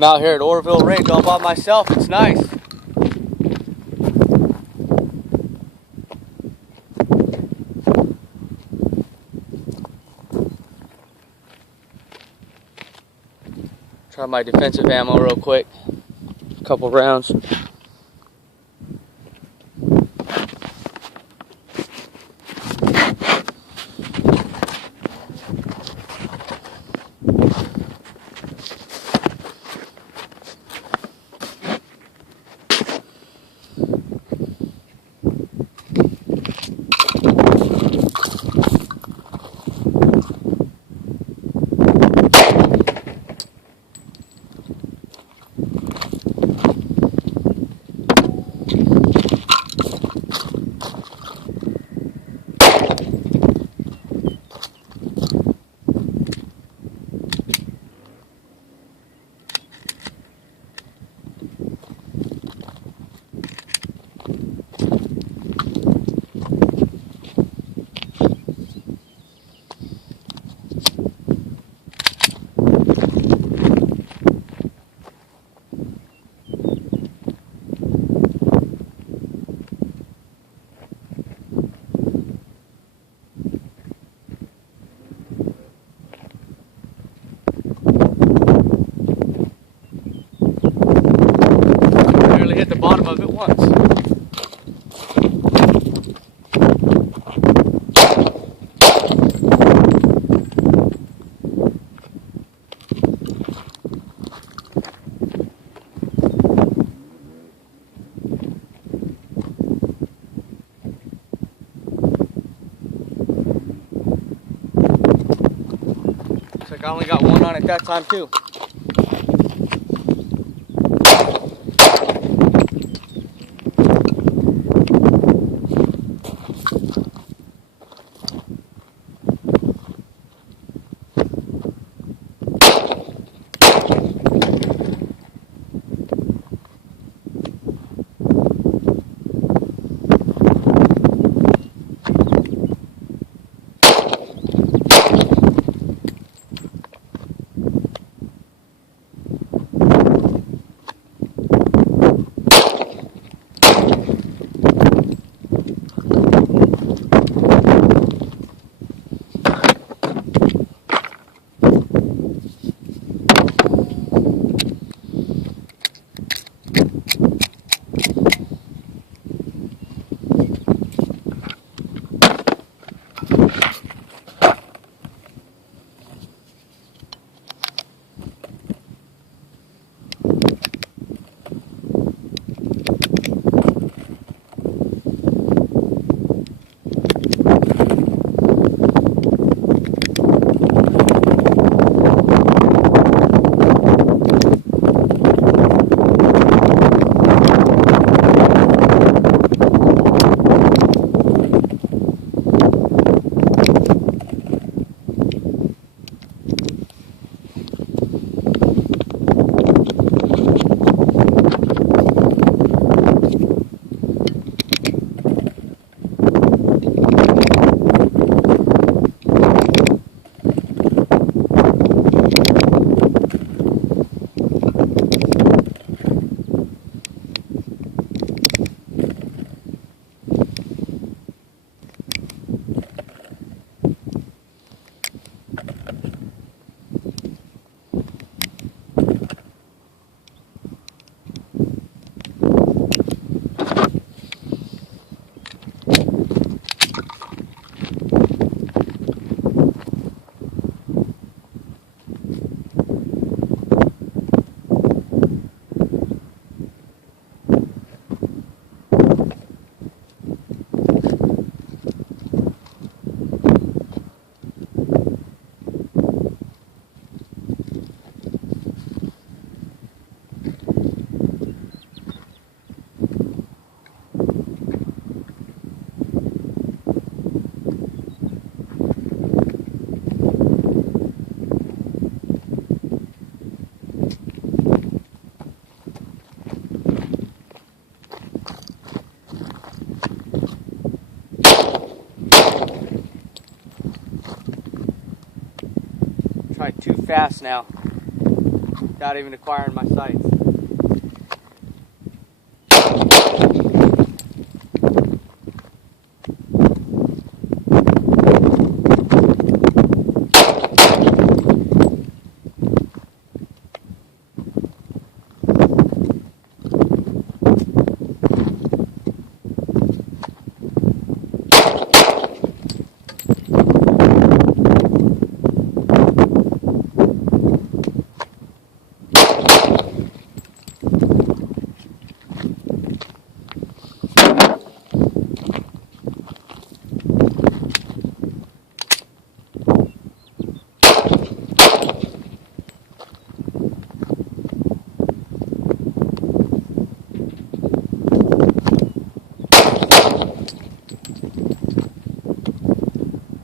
I'm out here at Orville Range all by myself. It's nice. Try my defensive ammo real quick. A couple rounds. Hit the bottom of it once. Looks like I only got one on it that time too. Too fast now. without even acquiring my sights.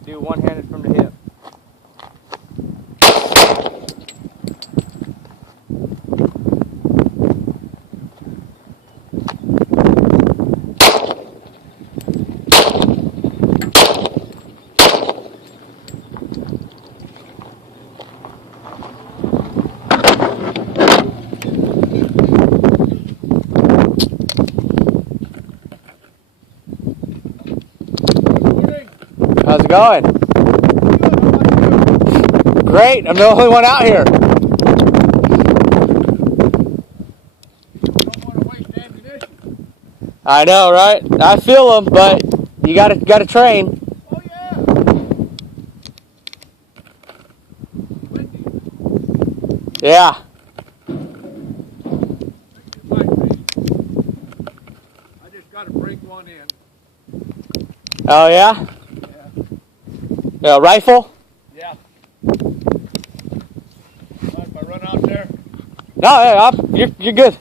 Do one-handed from the hip. How's it going? Great, I'm the only one out here. Don't want to waste ammunition. I know, right? I feel them, but you gotta train. Oh yeah. Windy. Yeah. It might be. I just got to break one in. Oh yeah? Yeah. Rifle? Yeah. Mind if I run out there? No, yeah, you're good.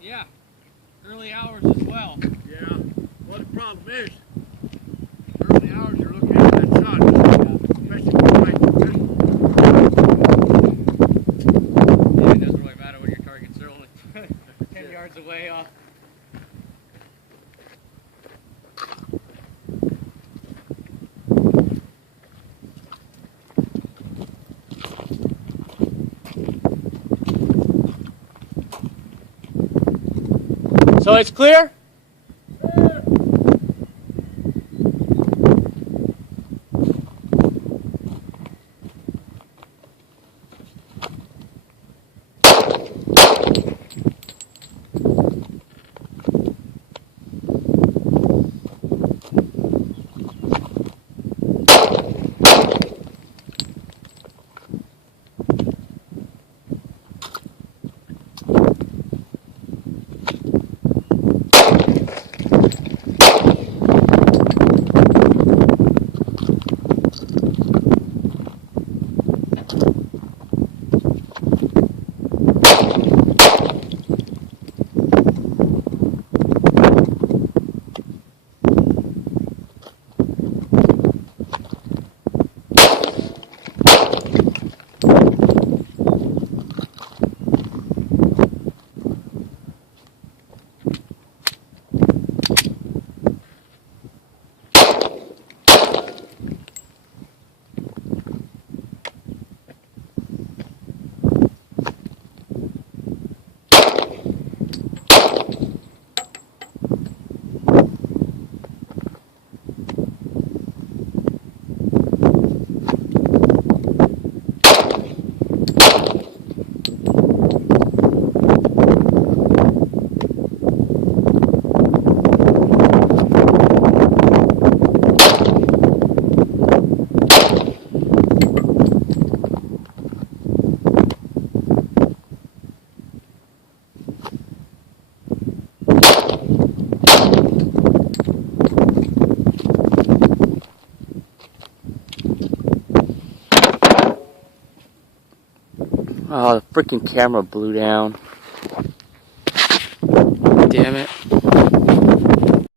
Yeah. Early hours as well. Yeah. Well, the problem is, early hours you're looking at that sun, especially when you Yeah, it doesn't really matter when your targets are only 10 yards away off. So it's clear? Oh, the freaking camera blew down. Damn it.